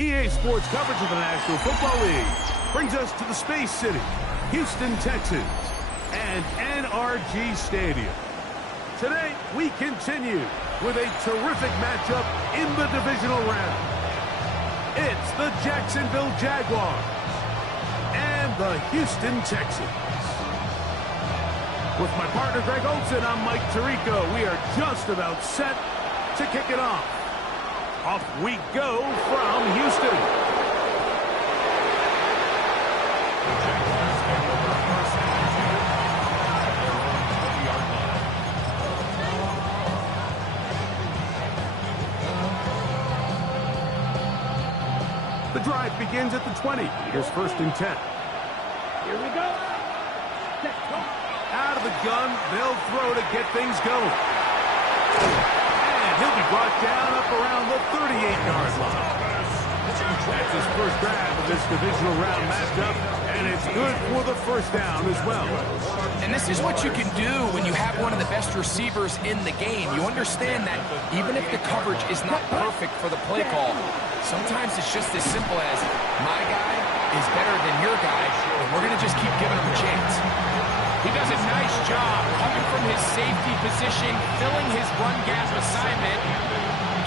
EA Sports coverage of the National Football League brings us to the Space City, Houston, Texas, and NRG Stadium. Today, we continue with a terrific matchup in the divisional round. It's the Jacksonville Jaguars and the Houston Texans. With my partner, Greg Olsen, I'm Mike Tirico. We are just about set to kick it off. Off we go from Houston. The drive begins at the 20. Here's 1st and 10. Here we go. Let's go. Out of the gun, they'll throw to get things going. And he'll be brought down up around the 38-yard line. That's his first grab of this divisional round matchup, and it's good for the first down as well. And this is what you can do when you have one of the best receivers in the game. You understand that even if the coverage is not perfect for the play call, sometimes it's just as simple as my guy is better than your guy, and we're going to just keep giving him a chance. He does a nice job coming from his safety position, filling his run gap assignment.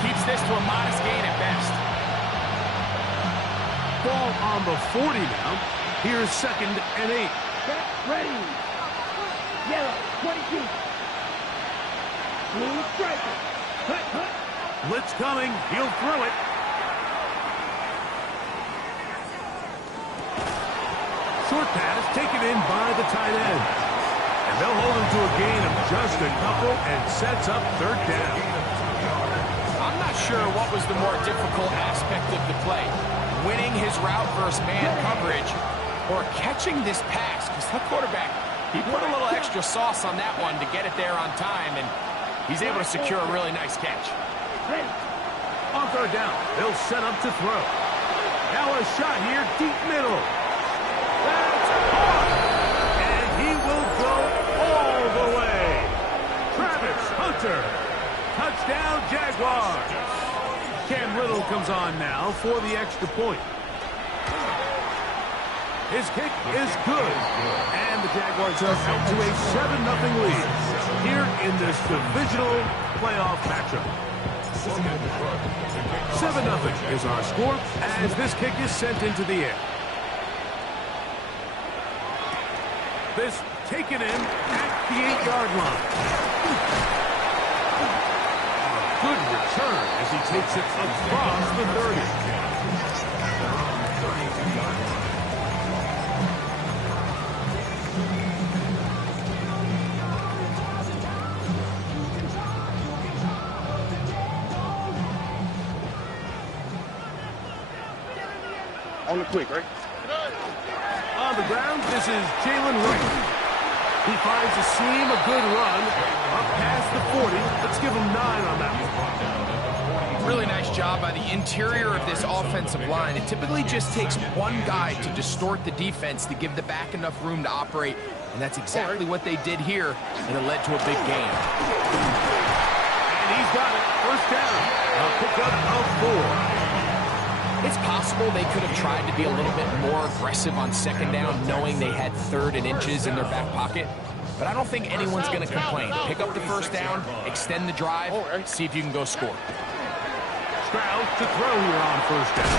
Keeps this to a modest gain at best. Ball on the 40 now. Here's 2nd and 8. Get ready. Yellow, 22. Blue striker. Cut, cut. Blitz coming. He'll throw it. Short pass taken in by the tight end. And they'll hold him to a gain of just a couple and sets up 3rd down. I'm not sure what was the more difficult aspect of the play. Winning his route versus man coverage or catching this pass. Because that quarterback, he put a little extra sauce on that one to get it there on time, and he's able to secure a really nice catch. On 3rd down, they'll set up to throw. Now a shot here, deep middle. That's caught! And he will go all the way. Travis Hunter. Touchdown, Jaguars. Cam Little comes on now for the extra point. His kick is good. And the Jaguars are out to a 7-0 lead here in this divisional playoff matchup. 7-0 is our score as this kick is sent into the air. This taken in at the 8-yard line. Good return as he takes it across the 30. On the quick, right? On the ground, this is Jalen Williams. He finds a seam, a good run, up past the 40. Let's give him 9 on that one. Really nice job by the interior of this offensive line. It typically just takes one guy to distort the defense to give the back enough room to operate, and that's exactly what they did here, and it led to a big gain. And he's got it. First down. A pickup of 4. It's possible they could have tried to be a little bit more aggressive on 2nd down, knowing they had 3rd and inches in their back pocket. But I don't think anyone's going to complain. Pick up the first down, extend the drive, see if you can go score. Stroud to throw here on 1st down.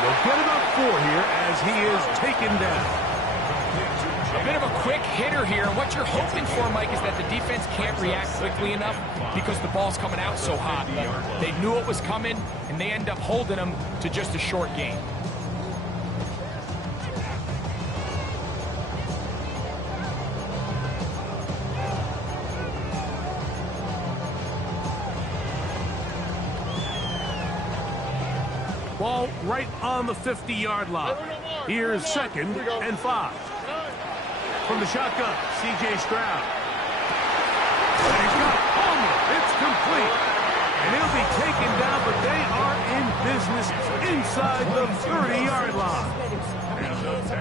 They'll get about 4 here as he is taken down. A bit of a quick hitter here. What you're hoping for, Mike, is that the defense can't react quickly enough because the ball's coming out so hot. They knew it was coming, and they end up holding them to just a short gain. Ball right on the 50-yard line. Here's 2nd and 5. From the shotgun, C.J. Stroud. And he's got Palmer. It's complete. And he'll be taken down, but they are in business inside the 30-yard line.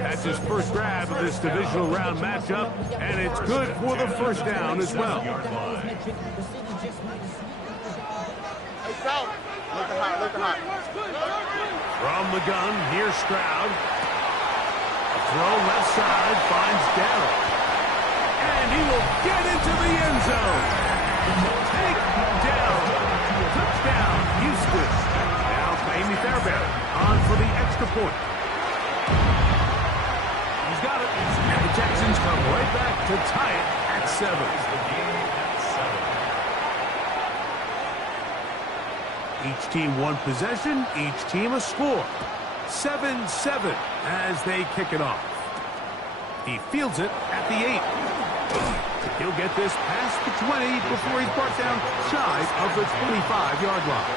That's his first grab of this divisional round matchup, and it's good for the first down as well. Hey, South. Looking hot, looking hot. From the gun, here's Stroud. A throw left side finds Darrell. And he will get into the end zone. Take down. Touchdown, Houston. Now Fahmy Fairbairn on for the extra point. He's got it. And the Texans come right back to tie it at 7. Each team one possession, each team a score. 7-7 as they kick it off. He fields it at the 8. He'll get this past the 20 before he's brought down shy of the 25-yard line.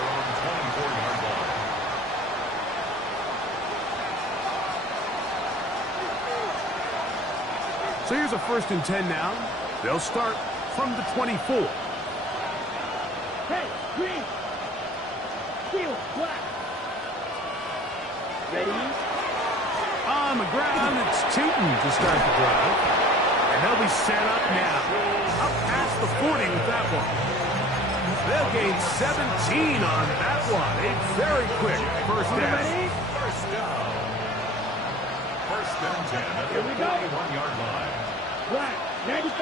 So here's a 1st and 10 now. They'll start from the 24. Hey, green. Field, black. Ready? On the ground, it's Tootin to start the drive. And they'll be set up now. Up past the 40 with that one. They'll gain 17 on that one. A very quick first down. Ready? First and 10 at the 41-yard line. Black, 95.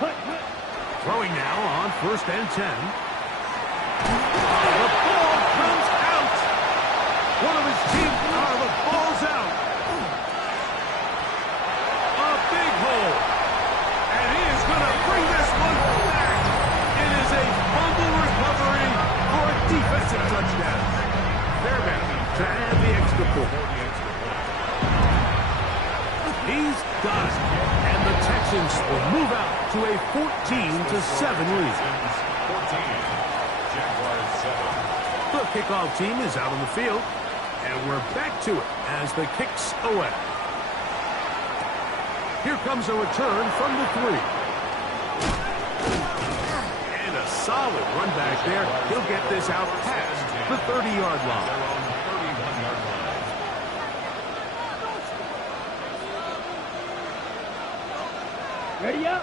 Hut, hut. Throwing now on 1st and 10. The ball comes out. One of his team, the ball's out. A big hole. And he is going to bring this one back. It is a fumble recovery for a defensive touchdown. Fairbairn to add the extra point. He's got it. And the Texans will move out to a 14-7 lead. 14. The kickoff team is out on the field, and we're back to it as the kicks away. Here comes a return from the 3. And a solid run back there. He'll get this out past the 30-yard line. Ready up.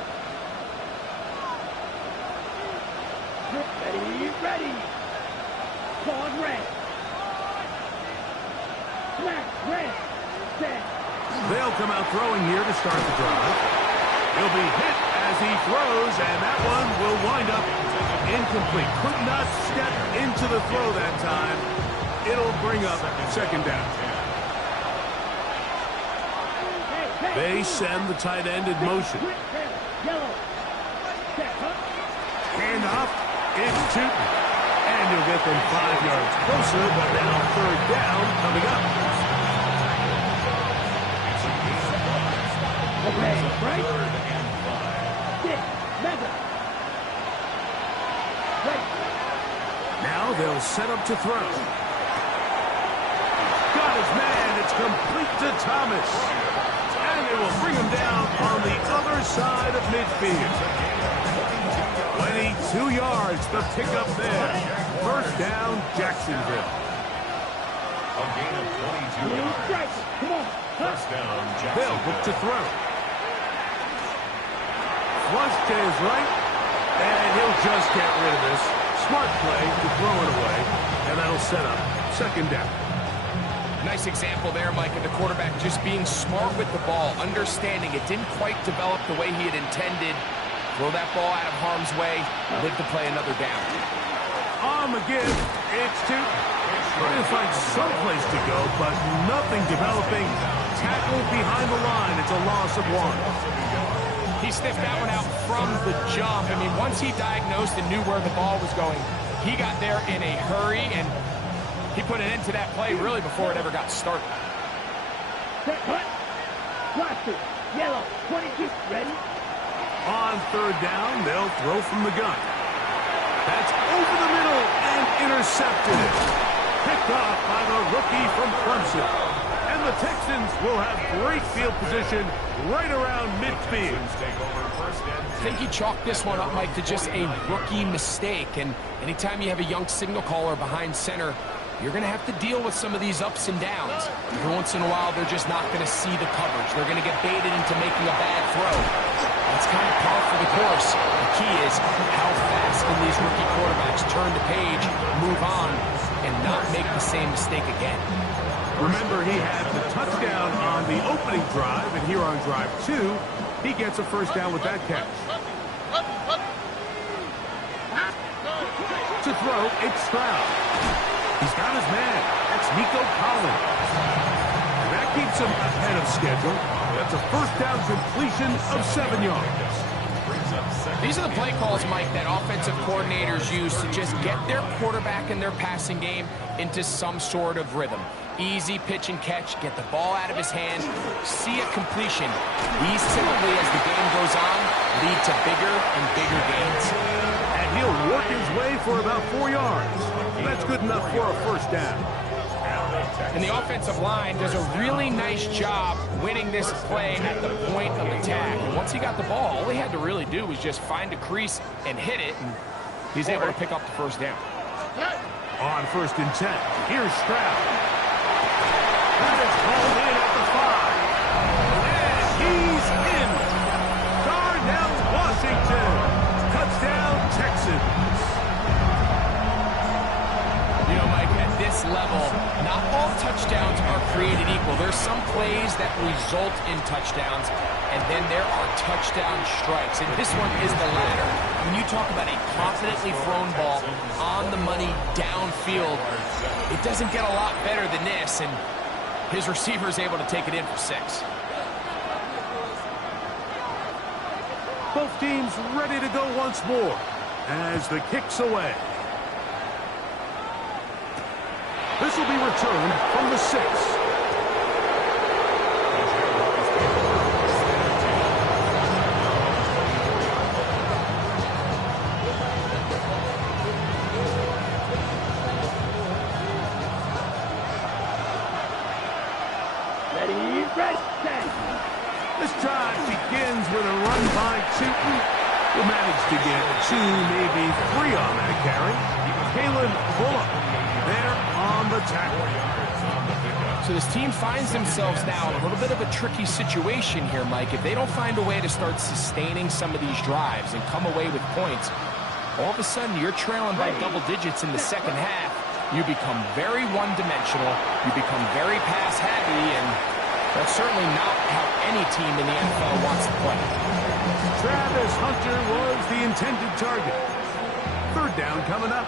Ready, ready. Claude red. Black, red. Set. They'll come out throwing here to start the drive. He'll be hit as he throws, and that one will wind up incomplete. Could not step into the throw that time. It'll bring up 2nd down. They send the tight end in motion. Yellow. Set, huh? Hand off. It's Tootin. And you'll get them 5 yards closer, but now 3rd down coming up. Okay, right? Stick, leather. Right. Now they'll set up to throw. Got his man. It's complete to Thomas. And they will bring him down on the other side of midfield. 22 yards, the pickup there. 1st down, Jacksonville. A gain of 22 yards. Come on. First down, Jacksonville. They'll look to throw. Flush to his right, and he'll just get rid of this. Smart play to throw it away, and that'll set up 2nd down. Nice example there, Mike, of the quarterback just being smart with the ball, understanding it didn't quite develop the way he had intended. Throw that ball out of harm's way, live to play another down. On the give, it's Tootin. Trying to find some place to go, but nothing developing. Tackle behind the line. It's a loss of 1. He sniffed that one out from the jump. I mean, once he diagnosed and knew where the ball was going, he got there in a hurry, and he put an end to that play really before it ever got started. Set, hut. Blaster. Yellow. 22. Ready? On 3rd down, they'll throw from the gun. That's over the middle and intercepted. Picked off by the rookie from Clemson. And the Texans will have great field position right around midfield. I think he chalked this one up, Mike, to just a rookie mistake. And anytime you have a young signal caller behind center, you're going to have to deal with some of these ups and downs. Every once in a while, they're just not going to see the coverage. They're going to get baited into making a bad throw. That's kind of par for the course. The key is how fast can these rookie quarterbacks turn the page, move on, and not make the same mistake again. Remember, he had the touchdown on the opening drive, and here on drive 2, he gets a first down with that catch. To throw, it's Stroud. He's got his man. That's Nico Collins. And that keeps him ahead of schedule. That's a first down completion of 7 yards. These are the play calls, Mike, that offensive coordinators use to just get their quarterback and their passing game into some sort of rhythm. Easy pitch and catch, get the ball out of his hand, see a completion. These typically, as the game goes on, lead to bigger and bigger gains. And he'll work his way for about 4 yards. That's good enough for a first down. And the offensive line does a really nice job winning this play at the point of attack. And once he got the ball, all he had to really do was just find a crease and hit it, and he's able to pick up the first down. On 1st and 10, here's Stroud. That is called in at the 5. And he's in. Darnell Washington. Touchdown, Texans. You know, Mike, at this level, not all touchdowns are created equal. There's some plays that result in touchdowns, and then there are touchdown strikes. And this one is the latter. When you talk about a confidently thrown ball on the money downfield, it doesn't get a lot better than this, and his receiver is able to take it in for 6. Both teams ready to go once more as the kick's away. This will be returned from the 6. This drive begins with a run by Tootin. Will manage to get 2, maybe 3 on that carry. Kalen Bullock there on the tackle. So this team finds themselves now in a little bit of a tricky situation here, Mike. If they don't find a way to start sustaining some of these drives and come away with points, all of a sudden you're trailing by double digits in the second half. You become very one-dimensional. You become very pass-happy, and that's certainly not how any team in the NFL wants to play. Travis Hunter was the intended target. 3rd down coming up.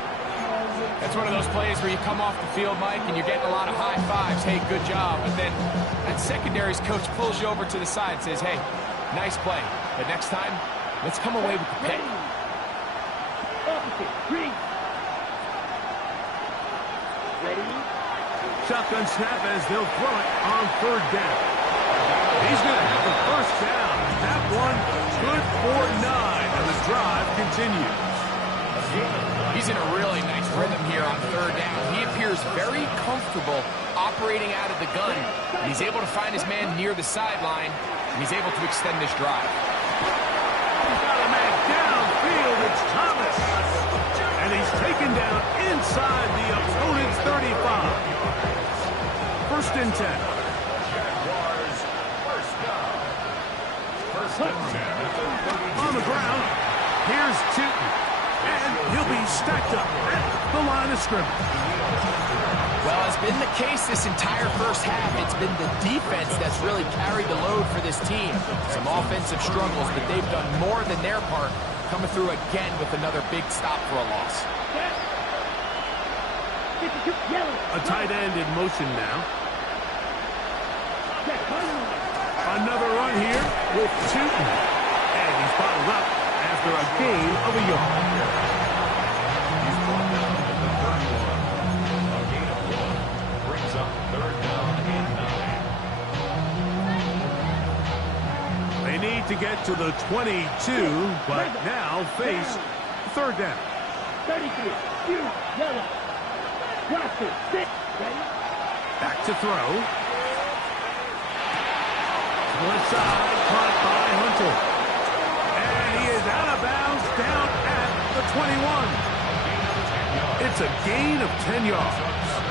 That's one of those plays where you come off the field, Mike, and you're getting a lot of high fives. Hey, good job. But then that secondary's coach pulls you over to the side and says, hey, nice play. But next time, let's come away with the pick. Shotgun snap as they'll throw it on 3rd down. He's going to have the first down. That one good for 9, and the drive continues. He's in a really nice rhythm here on 3rd down. He appears very comfortable operating out of the gun. And he's able to find his man near the sideline, and he's able to extend this drive. He's got a man downfield. It's Thomas. And he's taken down inside the opponent's 35. 1st and 10. On the ground, here's Tootin. And he'll be stacked up at the line of scrimmage. Well, as been the case this entire first half, it's been the defense that's really carried the load for this team. Some offensive struggles, but they've done more than their part, coming through again with another big stop for a loss. A tight end in motion now. Another run here with Tootin. And he's bottled up after a gain of a yard. He's brought down at the 31. A gain of 1 brings up 3rd down and 9. They need to get to the 22, but now face 3rd down. 33, you, yellow. Roster, 6, ready? Back to throw. Split side, caught by Hunter. And he is out of bounds down at the 21. It's a gain of 10 yards.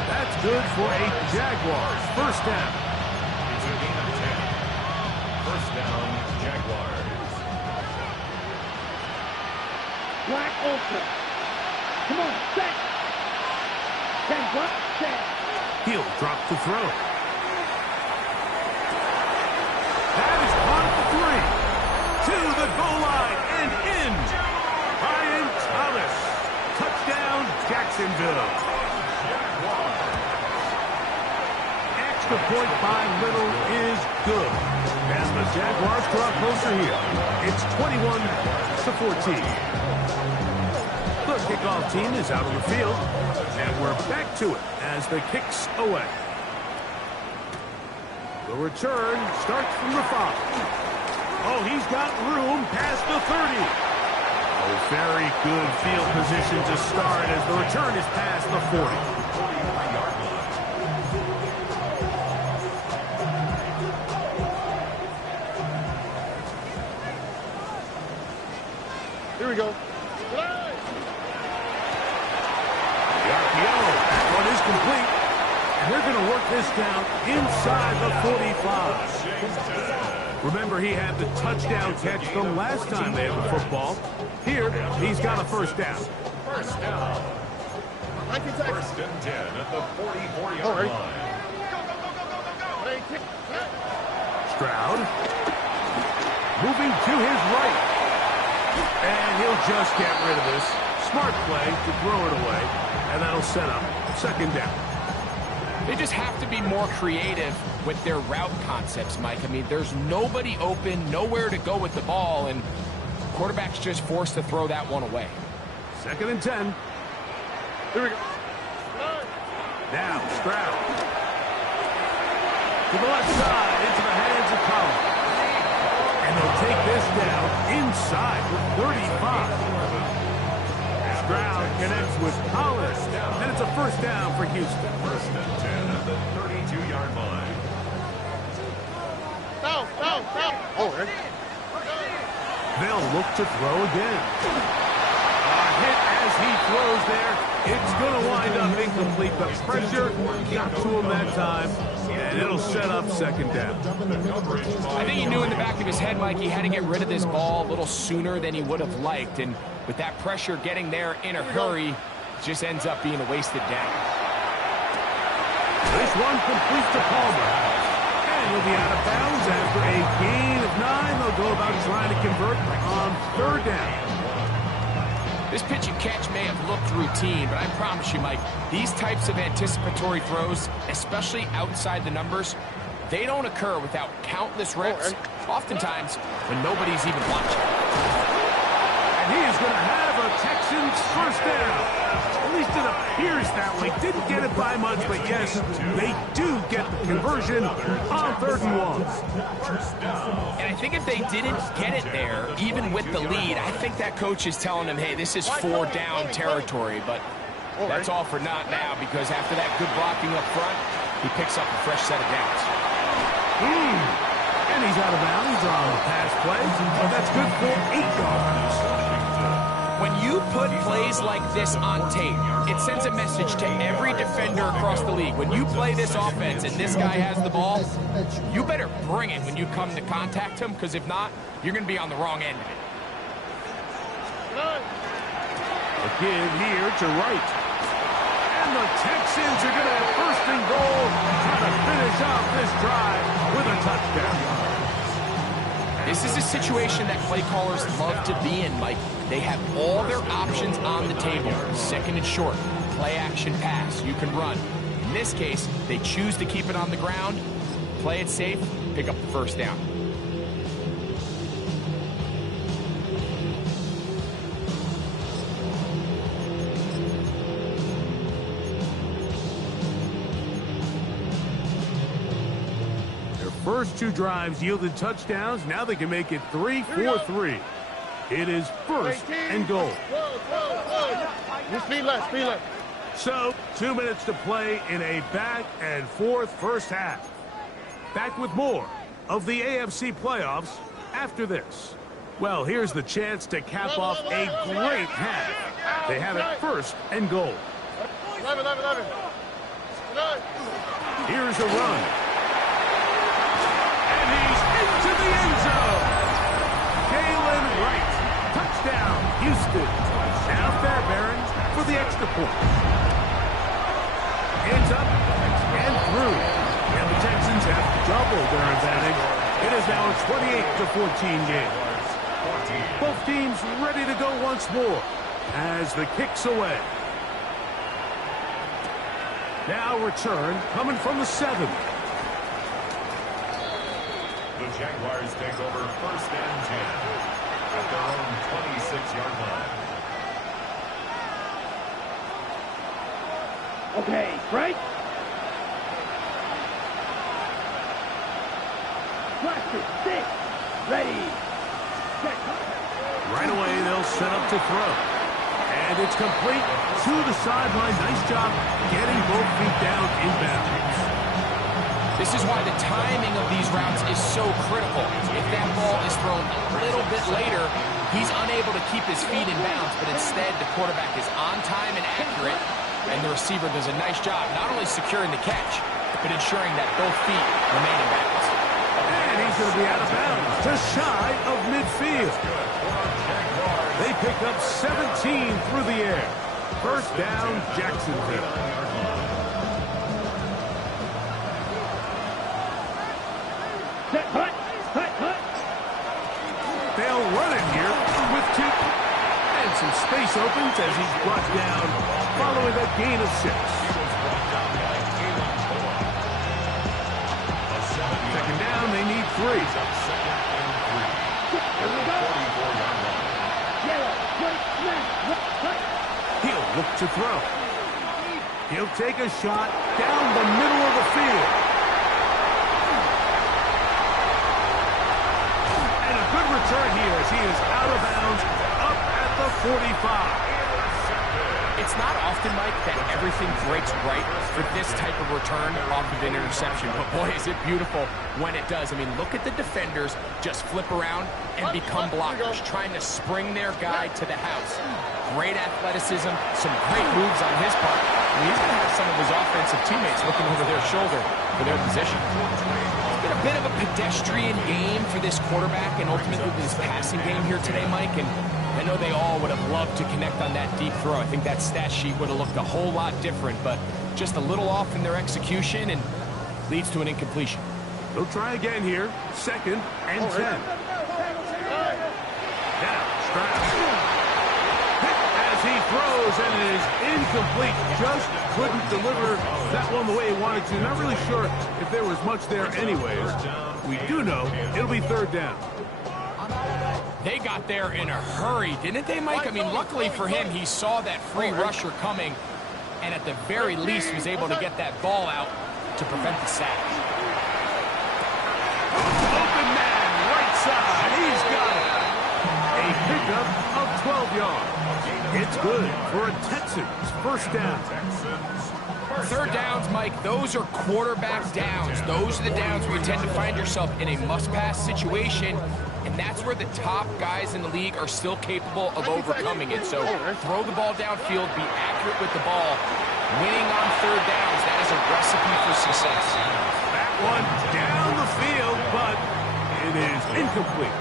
That's good for a Jaguars first down. It's a gain of 10. First down, Jaguars. Black Ultra. Come on, set. 10 What? Set. He'll drop to throw. That is caught at the 3. To the goal line and in. Brian Thomas. Touchdown, Jacksonville. Extra point by Little is good. And the Jaguars draw closer here. It's 21-14. The kickoff team is out on the field. And we're back to it as the kick's away. The return starts from the 5. Oh, he's got room past the 30. Oh, very good field position to start as the return is past the 40. Here we go. The RPO, that one is complete. And they're going to work this down inside the 45. Remember, he had the touchdown catch the last time they had the football. Here, he's got a first down. First down. First and 10 at the 44-yard line. Stroud. Moving to his right. And he'll just get rid of this. Smart play to throw it away. And that'll set up second down. They just have to be more creative with their route concepts, Mike. I mean, there's nobody open, nowhere to go with the ball, and quarterback's just forced to throw that one away. Second and 10. Here we go. Now, Stroud. To the left side, into the hands of Collins. And they'll take this down inside the 35. Stroud connects with Collins. And it's a first down for Houston. First and 10 at the 32-yard line. Oh, right. They'll look to throw again. A hit as he throws there. It's going to wind up incomplete. The pressure got to him that time, and it'll set up second down. I think he knew in the back of his head, Mike, he had to get rid of this ball a little sooner than he would have liked, and with that pressure getting there in a hurry, it just ends up being a wasted down. This one completes to Palmer. And he'll be out of bounds after a gain of 9. They'll go about trying to convert on third down. This pitch and catch may have looked routine, but I promise you, Mike, these types of anticipatory throws, especially outside the numbers, they don't occur without countless reps, oftentimes when nobody's even watching. And he is going to have a Texans first down. At least it appears that way. Didn't get it by much, but yes, they do get the conversion on 3rd and 1. And I think if they didn't get it there, even with the lead, I think that coach is telling them, hey, this is 4 down territory. But that's all for naught now, because after that good blocking up front, he picks up a fresh set of downs. And he's out of bounds on the pass play. But that's good for 8 yards. When you put plays like this on tape, it sends a message to every defender across the league. When you play this offense and this guy has the ball, you better bring it when you come to contact him, because if not, you're going to be on the wrong end of it. Again here to right. And the Texans are going to have first and goal, trying to finish off this drive with a touchdown. This is a situation that play callers love to be in, Mike. They have all their options on the table. Second and short, play action pass, you can run. In this case, they choose to keep it on the ground, play it safe, pick up the first down. First 2 drives yielded touchdowns. Now they can make it 3-4-3. It is first and goal. Speed left, speed left. So, 2 minutes to play in a back-and-forth first half. Back with more of the AFC playoffs after this. Well, here's the chance to cap off a great half. They have it first and goal. 11. Here's a run. And he's into the end zone. Galen Wright. Touchdown, Houston. Now Fairbairn for the extra point. Hands up and through. And the Texans have doubled their advantage. It is now a 28-14 game. Both teams ready to go once more as the kick's away. Now return coming from the 7. The Jaguars take over 1st and 10 at their own 26-yard line. Okay, break. Blaster, stick. Ready. Set. Right away, they'll set up to throw. And it's complete to the sideline. Nice job getting both feet down inbounds. This is why the timing of these routes is so critical. If that ball is thrown a little bit later, he's unable to keep his feet in bounds, but instead the quarterback is on time and accurate, and the receiver does a nice job not only securing the catch, but ensuring that both feet remain in bounds. And he's going to be out of bounds, just shy of midfield. They pick up 17 through the air. First down, Jacksonville. Set. Hut. Hut. Hut. They'll run it here with 2. And some space opens as he's brought down following that gain of 6. Second down, they need 3. Here we go. Yellow. White. Smash. Hut. He'll look to throw. He'll take a shot down the middle of the field. And a good return here as he is out of bounds up at the 45. It's not often, Mike, that everything breaks right for this type of return off of an interception. But boy, is it beautiful when it does. I mean, look at the defenders just flip around and become blockers, trying to spring their guy to the house. Great athleticism, some great moves on his part. And he's going to have some of his offensive teammates looking over their shoulder for their position. It's been a bit of a pedestrian game for this quarterback and ultimately this passing game here today, Mike. And I know they all would have loved to connect on that deep throw. I think that stat sheet would have looked a whole lot different, but just a little off in their execution and leads to an incompletion. They'll try again here. Second and 10. Now, Stroud. As he throws, and it is incomplete. Just couldn't deliver that one the way he wanted to. Not really sure if there was much there anyways. We do know it'll be 3rd down. They got there in a hurry, didn't they, Mike? I mean, luckily for him, he saw that free rusher coming, and at the very least was able to get that ball out to prevent the sack. Open man, right side. He's got it. A pickup of 12 yards. It's good for a Texans first down. 3rd downs, Mike, those are quarterback downs. Those are the downs where you tend to find yourself in a must-pass situation, and that's where the top guys in the league are still capable of overcoming it. So throw the ball downfield, be accurate with the ball. Winning on 3rd downs, that is a recipe for success. That one down the field, but it is incomplete.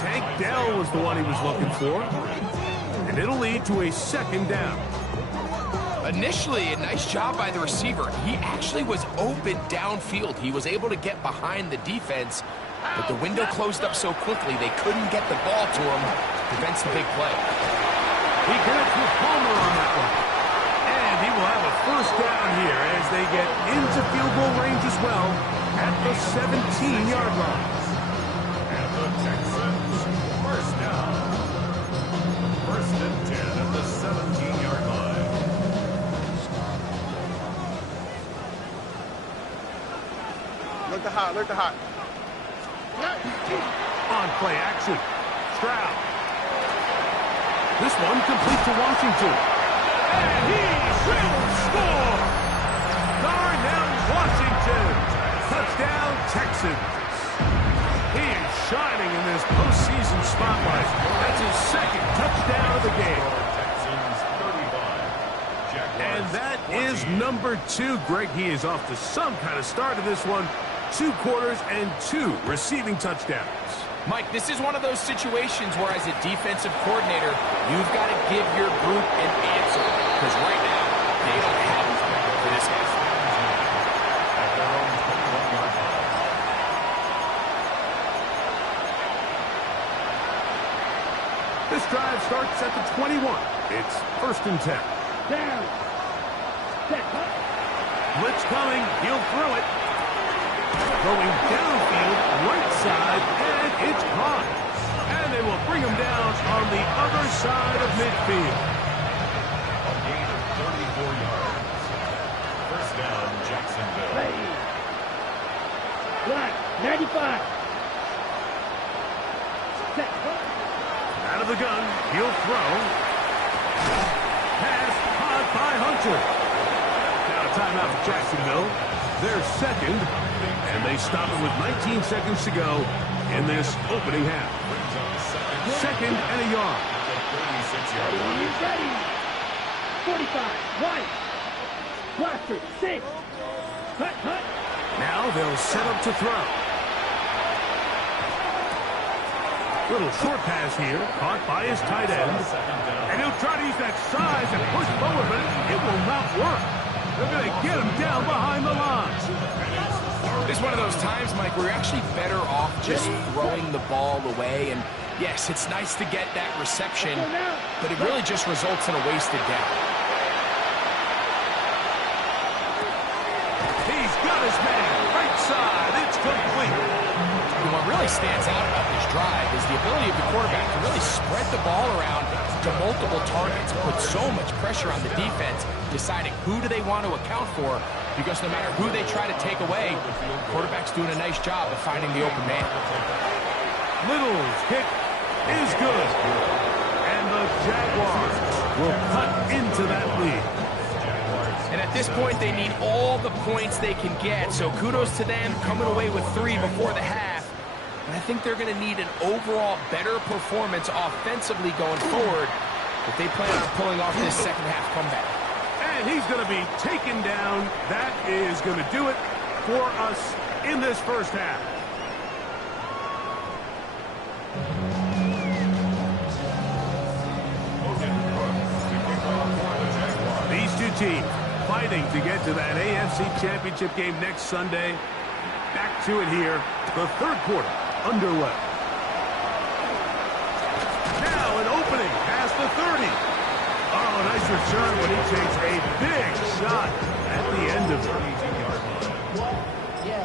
Tank Dell was the one he was looking for, and it'll lead to a 2nd down. Initially, a nice job by the receiver. He actually was open downfield. He was able to get behind the defense, but the window closed up so quickly they couldn't get the ball to him. Prevents the big play. He connects with Palmer on that one. And he will have a first down here as they get into field goal range as well at the 17-yard line. And the Texans, first down. 1st and 10 at the 17-yard line. Look the hot, look the hot. On play action. Stroud. This one complete to Washington. And he will score! Darnell Washington. Touchdown, Texans. He is shining in this postseason spotlight. That's his 2nd touchdown of the game. Texans 35. Jaguars And that is number 2. Greg, he is off to some kind of start of this one. 2 quarters and 2 receiving touchdowns. Mike, this is one of those situations where as a defensive coordinator, you've got to give your group an answer. Because right now, they don't have one for this game. drive starts at the 21. It's 1st and 10. Down. Set. Blitz coming. He'll throw it. Going downfield, right side, and it's caught. And they will bring him down on the other side of midfield. A gain of 34 yards. First down, Jacksonville. Ready. Line. 95. Set. Out of the gun, he'll throw. Pass caught by Hunter. Now a timeout for Jacksonville. They're second, and they stop it with 19 seconds to go in this opening half. Second and a yard. 36-yard line. He's ready. 45. White. Blaster. 6. Cut. Now they'll set up to throw. Little short pass here, caught by his tight end. And he'll try to use that size and push forward, but it will not work. They're going to get him down behind the line. It's one of those times, Mike, where you're actually better off just throwing the ball away. And yes, it's nice to get that reception, but it really just results in a wasted down. He's got his man, right side, it's complete. And what really stands out about this drive is the ability of the quarterback to really spread the ball around to multiple targets, put so much pressure on the defense, deciding who do they want to account for, because no matter who they try to take away, the quarterback's doing a nice job of finding the open man. Little's kick is good. And the Jaguars will cut into that lead. And at this point, they need all the points they can get, so kudos to them coming away with 3 before the half. And I think they're going to need an overall better performance offensively going forward if they plan on pulling off this second half comeback. And he's going to be taken down. That is going to do it for us in this first half. These two teams fighting to get to that AFC Championship game next Sunday. Back to it here. The third quarter underway. Now an opening past the 30. Oh, nice return when he takes a big shot at the end of it. What? Yeah.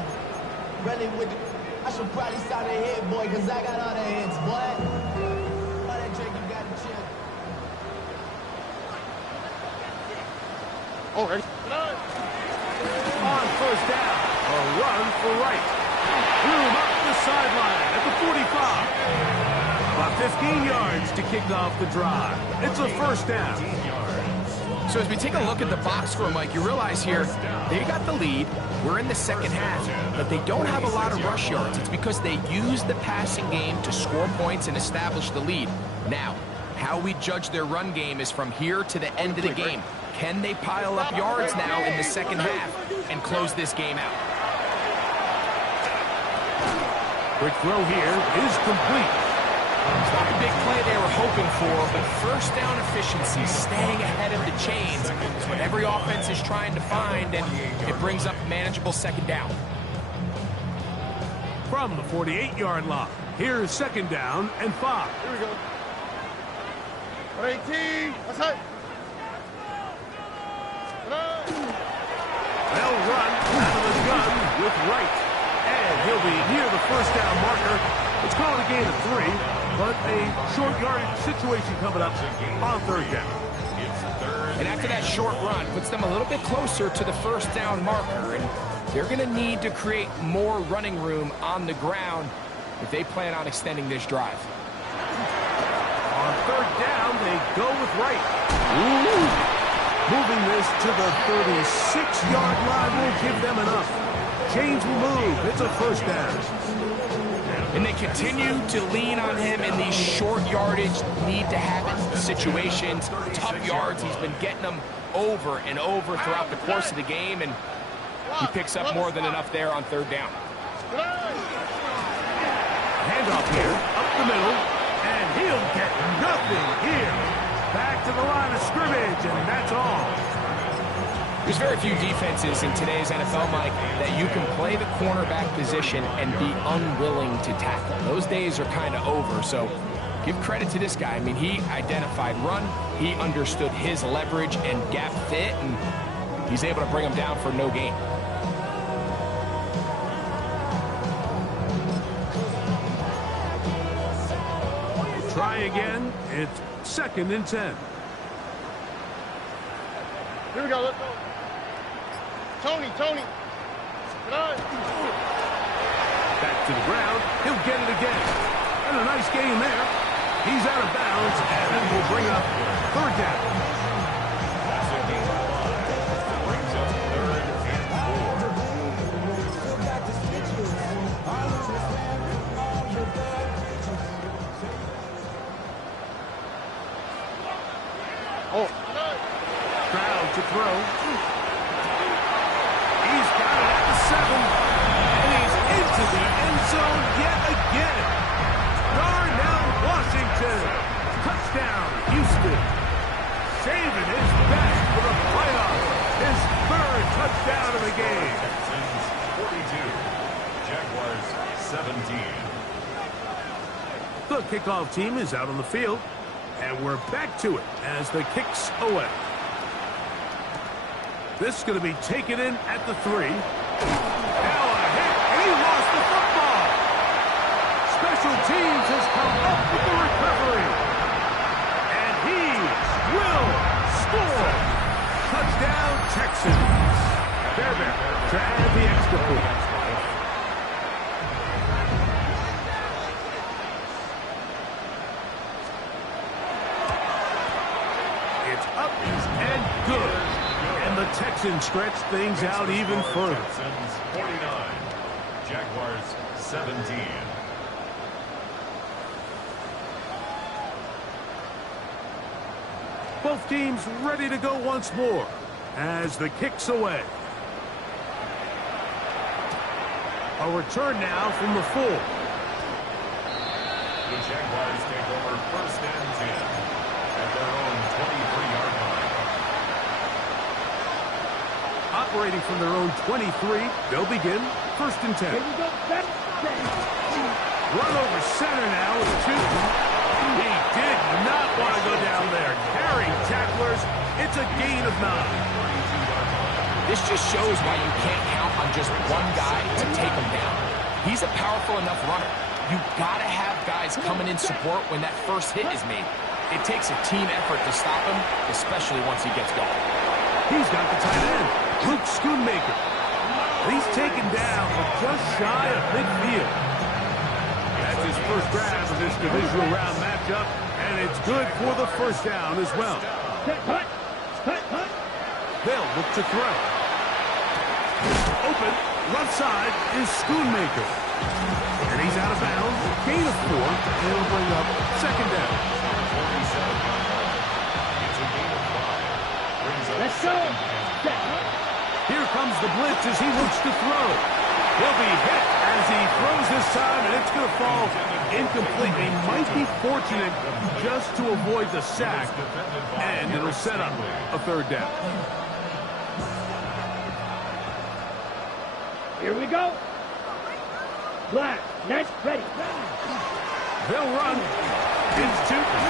Running with the... I should probably start a hit, boy, because I got all the hits, boy. All that drink you got to chill. Oh, ready? On first down, a run for right. Bloom up the sideline at the 45. About 15 yards to kick off the drive. It's a first down. So as we take a look at the box score, Mike, you realize here they got the lead. We're in the second half, but they don't have a lot of rush yards. It's because they use the passing game to score points and establish the lead. Now, how we judge their run game is from here to the end of the game. Can they pile up yards now in the second half and close this game out? Quick throw here is complete. It's not a big play they were hoping for, but first down efficiency, staying ahead of the chains, is what every offense is trying to find, and it brings up manageable second down. From the 48-yard line, here's second down and 5. Here we go. 18. What's that? They'll run out of the gun with right. And he'll be near the first down marker. It's called a gain of 3, but a short yardage situation coming up on third down. And after that short run, puts them a little bit closer to the first down marker, and they're going to need to create more running room on the ground if they plan on extending this drive. On third down, they go with right. Ooh. Moving this to the 36-yard line will give them enough. Chains will move. It's a first down. And they continue to lean on him in these short yardage, need-to-have-it situations. Tough yards. He's been getting them over and over throughout the course of the game, and he picks up more than enough there on third down. Handoff here, up the middle, and he'll get nothing here. Back to the line of scrimmage, and that's all. There's very few defenses in today's NFL, Mike, that you can play the cornerback position and be unwilling to tackle. Those days are kind of over, so give credit to this guy. I mean, he identified run, he understood his leverage and gap fit, and he's able to bring him down for no gain. Try again. It's 2nd and 10. Here we go. Let's go. Tony. Come on. Back to the ground. He'll get it again. And a nice game there. He's out of bounds, and it will bring up 3rd down. That's a gain of 5. Brings up 3rd and 4. Oh. Stroud to throw. He's got it at the 7. And he's into the end zone yet again. Darnell Washington. Touchdown, Houston. Saving his best for the playoffs. His 3rd touchdown of the game. Texans 42. Jaguars 17. The kickoff team is out on the field. And we're back to it as the kick's away. This is going to be taken in at the 3. Now a hit, and he lost the football. Special teams has come up with the recovery. And he will score. Touchdown, Texans. Fairbairn to add the extra point. It's up and good. And the Texans stretch things out even further. Texans 49. Jaguars 17. Both teams ready to go once more as the kick's away. A return now from the 4. The Jaguars take over 1st and 10 at their own 23-yard line. Operating from their own 23, they'll begin 1st and 10. Here we go. Run over center now with Newton. He did not want to go down there. Carrying tacklers, it's a gain of 9. This just shows why you can't count on just one guy to take him down. He's a powerful enough runner. You gotta have guys coming in support when that first hit is made. It takes a team effort to stop him, especially once he gets going. He's got the tight end, Luke Schoonmaker. He's taken down for just shy of midfield. That's his first grab of this divisional round matchup, and it's good for the 1st down as well. They'll look to throw. Open, left side is Schoonmaker. And he's out of bounds, gain of 4, and it'll bring up 2nd down. It's a gain of 5. Brings up Let's go. 2nd and 5. Here comes the blitz as he looks to throw. He'll be hit as he throws this time, and it's going to fall incomplete. He might be fortunate just to avoid the sack, and it'll set up a 3rd down. Here we go. Black, nice, ready. They'll run. It's Newton.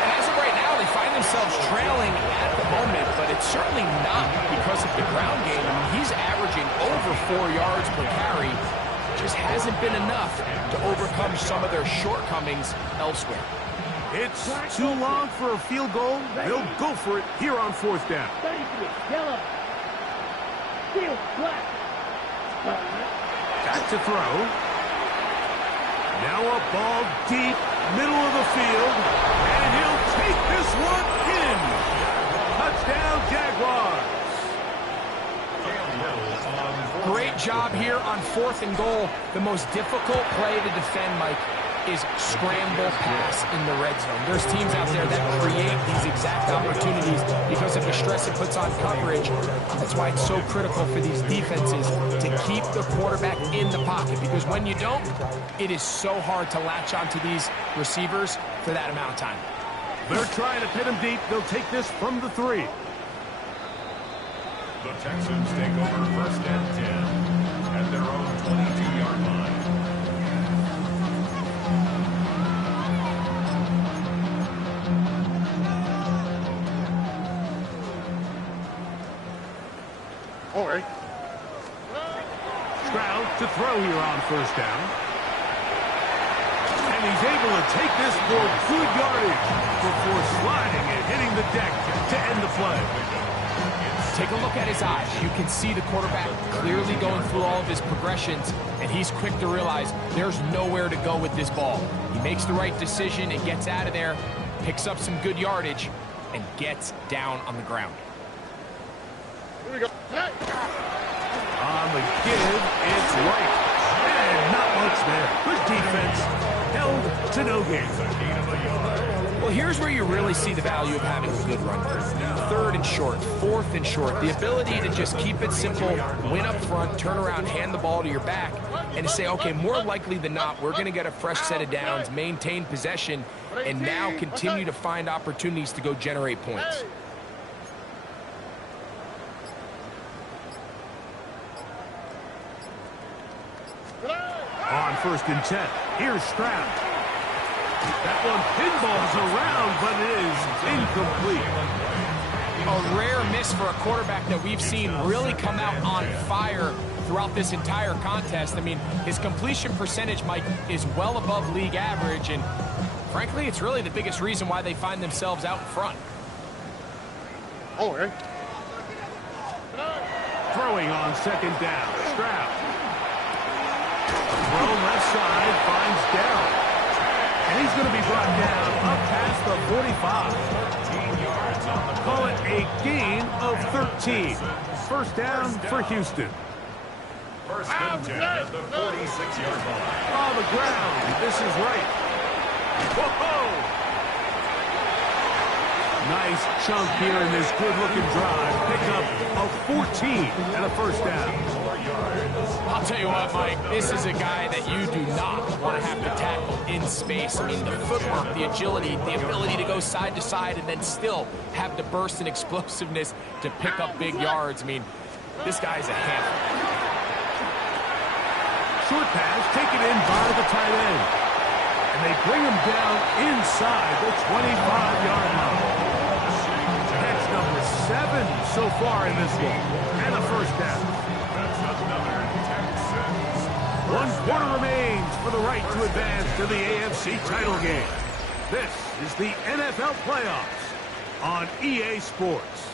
And as of right now, they find themselves trailing at the moment, but it's certainly not because of the ground game. I mean, he's averaging over 4 yards per carry. Just hasn't been enough to overcome some of their shortcomings elsewhere. It's too long for a field goal. They'll go for it here on 4th down. Yellow. Steel, black. Back to throw. Now a ball deep, middle of the field, and he'll take this one in. Touchdown, Jaguars. Great job here on 4th and goal. The most difficult play to defend, Mike, is scramble pass in the red zone. There's teams out there that create these exact opportunities because of the stress it puts on coverage. That's why it's so critical for these defenses to keep the quarterback in the pocket, because when you don't, it is so hard to latch onto these receivers for that amount of time. They're trying to pin him deep. They'll take this from the 3. The Texans take over 1st and 10 at their own 22-yard line. All right. Stroud to throw here on first down. And he's able to take this for good yardage before sliding and hitting the deck to end the play. Take a look at his eyes. You can see the quarterback clearly going through all of his progressions, and he's quick to realize there's nowhere to go with this ball. He makes the right decision and gets out of there, picks up some good yardage, and gets down on the ground. Here we go. On the give, it's right. And not much there. Good defense. Held to no gain. Well, here's where you really see the value of having a good run. 3rd and short, 4th and short. The ability to just keep it simple, win up front, turn around, hand the ball to your back, and to say, okay, more likely than not, we're going to get a fresh set of downs, maintain possession, and now continue to find opportunities to go generate points. On 1st and 10, here's Stroud. That one pinballs around, but it is incomplete. A rare miss for a quarterback that we've seen really come out on fire throughout this entire contest. I mean, his completion percentage, Mike, is well above league average, and frankly, it's really the biggest reason why they find themselves out in front. All right. Throwing on 2nd down, Stroud. Throw left side, finds Dell. And he's going to be brought down up past the 45. Call it a gain of 13. First down for Houston. First and 10 at the 46-yard line. On the ground, this is right. Whoa! Nice chunk here in this good-looking drive. Pick up of 14 and a first down. I'll tell you what, Mike, this is a guy that you do not want to have to tackle in space. I mean, the footwork, the agility, the ability to go side to side and then still have the burst and explosiveness to pick up big yards. I mean, this guy's a handful. Short pass taken in by the tight end. And they bring him down inside the 25-yard line. Catch number 7 so far in this one. And a first down. 1 quarter remains for the right to advance to the AFC title game. This is the NFL playoffs on EA Sports.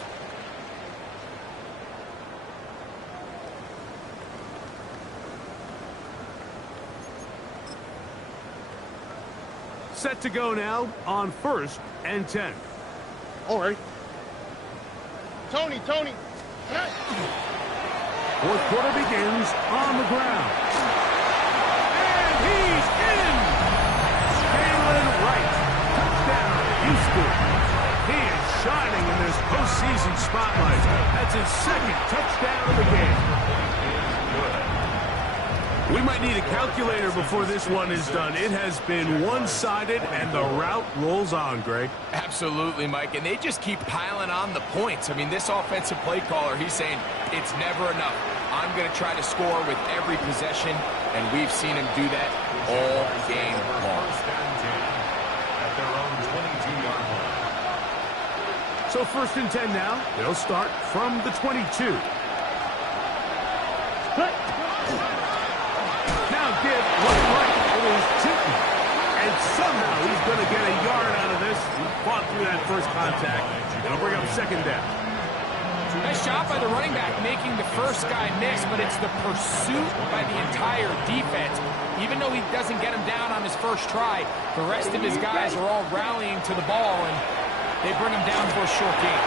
Set to go now on 1st and 10. All right. Tony. 4th quarter begins on the ground. And he's in! Jalen Wright. Touchdown, Houston. He is shining in this postseason spotlight. That's his 2nd touchdown of the game. We might need a calculator before this one is done. It has been one-sided, and the route rolls on, Greg. Absolutely, Mike, and they just keep piling on the points. I mean, this offensive play caller, he's saying, it's never enough. I'm going to try to score with every possession, and we've seen him do that all game long. At their own 22-yard line. So 1st and 10 now. They'll start from the 22. Now give right. It is Tipton. And somehow he's going to get a yard out of this. He fought through that first contact. It'll bring up 2nd down. Nice job by the running back making the first guy miss, but it's the pursuit by the entire defense. Even though he doesn't get him down on his first try, the rest of his guys are all rallying to the ball, and they bring him down for a short gain.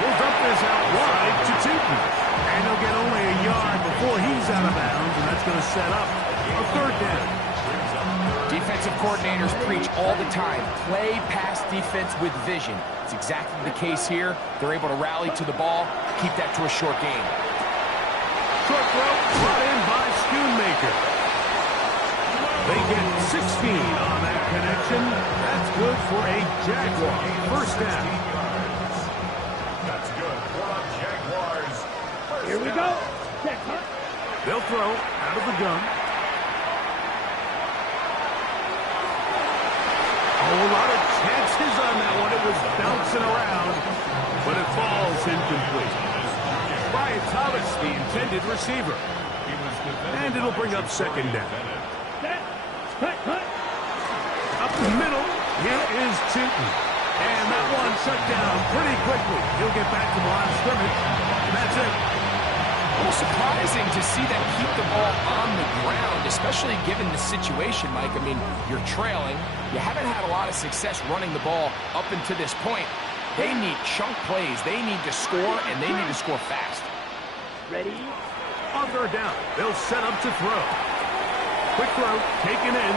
He'll dump this out wide to Tipton. And he'll get only a yard before he's out of bounds, and that's going to set up a 3rd down. Defensive coordinators preach all the time, play pass defense with vision. It's exactly the case here. They're able to rally to the ball, keep that to a short gain. Short throw brought in by Schoonmaker. They get 16 on that connection. That's good for a Jaguar. First down. That's good for the Jaguars. Here we go. Check. They'll throw out of the gun. A lot of chances on that one. It was bouncing around, but it falls incomplete. Brian Thomas, the intended receiver. He was defended And it'll bring up second down. Up the middle, here is Tootin. And that one shut down pretty quickly. He'll get back to the line of scrimmage. And that's it. A little surprising to see them keep the ball on the ground, especially given the situation, Mike. I mean, you're trailing. You haven't had a lot of success running the ball up until this point. They need chunk plays. They need to score, and they need to score fast. Ready? On third down, they'll set up to throw. Quick throw, taken in.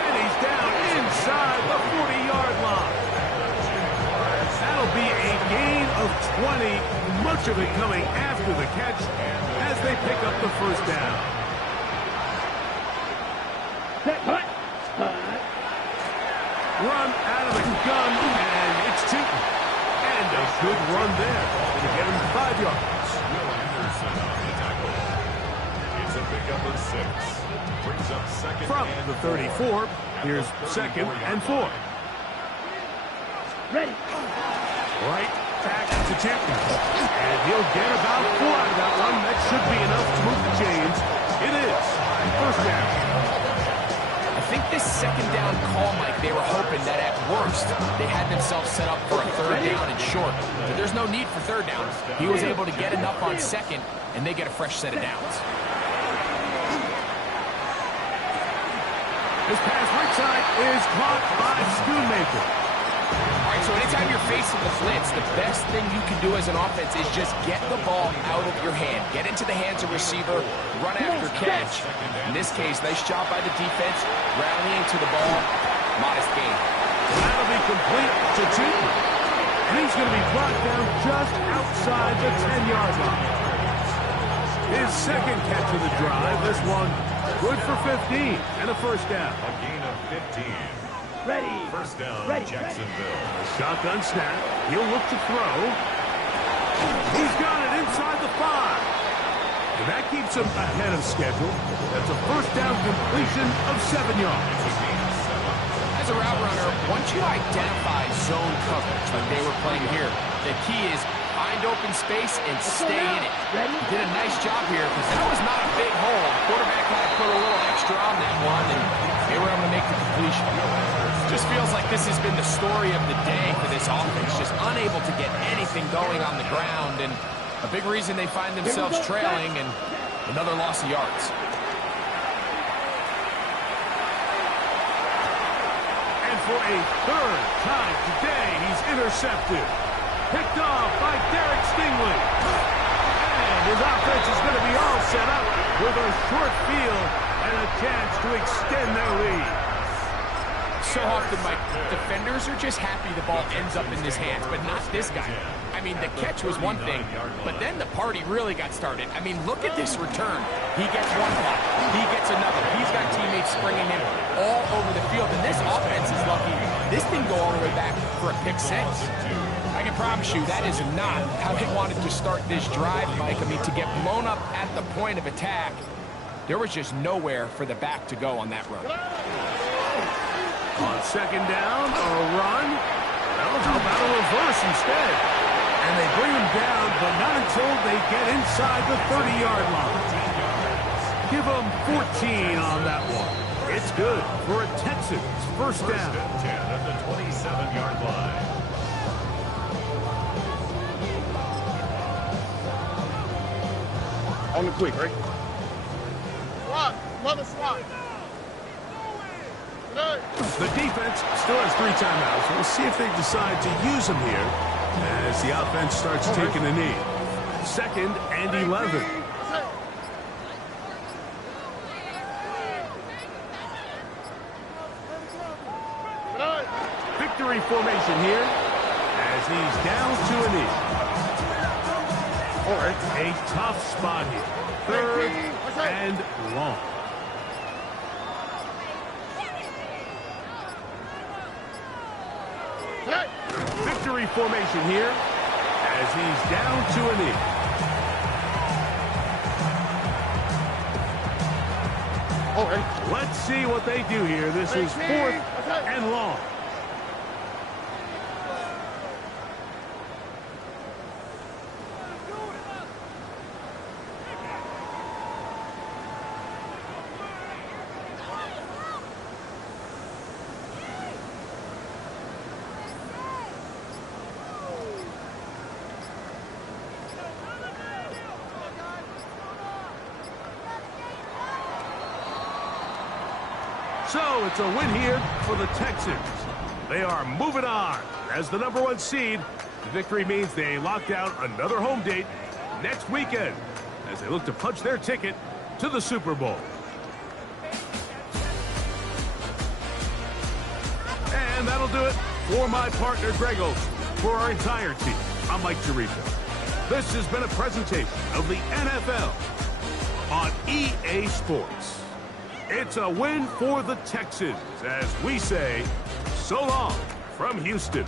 And he's down inside the 40-yard line. That'll be a gain of 20, much of it coming after the catch as they pick up the first down. Run out of the gun, and it's Tootin. And a good run there. It'll get him 5 yards. Will Anderson on the tackle. It's a pickup of 6. Brings up second From and the 34, here's second and 4. Ready? Right back to Tootin. And he'll get about 4 out of that one. That should be enough to move the chains. It is. First down. I think this second down call, Mike, they were hoping that at worst they had themselves set up for a third down and short. But there's no need for third down. He was able to get enough on second, and they get a fresh set of downs. This pass right side is caught by Schoonmaker. All right, so anytime you're facing the blitz, the best thing you can do as an offense is just get the ball out of your hand. Get into the hands of receiver, run after catch. In this case, nice job by the defense, rallying to the ball, modest gain. That'll be complete to Tootin. And he's going to be brought down just outside the 10-yard line. His second catch of the drive, this one good for 15 and a first down. a gain of 15. Ready? First down, Ready. Jacksonville. Shotgun snap. He'll look to throw. He's got it inside the 5. And that keeps him ahead of schedule. That's a first down completion of 7 yards. As a route runner, once you identify zone coverage like they were playing here, the key is find open space and stay in it. He did a nice job here because that was not a big hole. The quarterback had to put a little extra on that one, and they were able to make the completion. Just feels like this has been the story of the day for this offense, just unable to get anything going on the ground, and a big reason they find themselves trailing and another loss of yards. And for a third time today, he's intercepted. Picked off by Derek Stingley. And his offense is going to be all set up with a short field and a chance to extend their lead. So often, Mike, defenders are just happy the ball ends up in his hands, but not this guy. I mean, the catch was one thing, but then the party really got started. I mean, look at this return. He gets one block. He gets another. He's got teammates springing him all over the field, and this offense is lucky. This didn't go all the way back for a pick six. I can promise you that is not how they wanted to start this drive, Mike. I mean, to get blown up at the point of attack, there was just nowhere for the back to go on that run. On second down, a run. Well, how about a reverse instead? And they bring him down, but not until they get inside the 30-yard line. Give them 14 on that one. It's good for a Texans first down. First and 10 at the 27-yard line. On the quick, right? Swat. Mother swat. The defense still has 3 timeouts. We'll see if they decide to use them here as the offense starts taking a knee. Second and 11. Victory formation here as he's down to a knee. All right, a tough spot here. Third and long. Victory formation here as he's down to a knee. All right, let's see what they do here. This is 4th and long. So it's a win here for the Texans. They are moving on as the #1 seed. The victory means they locked down another home date next weekend as they look to punch their ticket to the Super Bowl. And that'll do it for my partner, Greg Olsen. For our entire team, I'm Mike Tirico. This has been a presentation of the NFL on EA Sports. It's a win for the Texans as we say so long from Houston.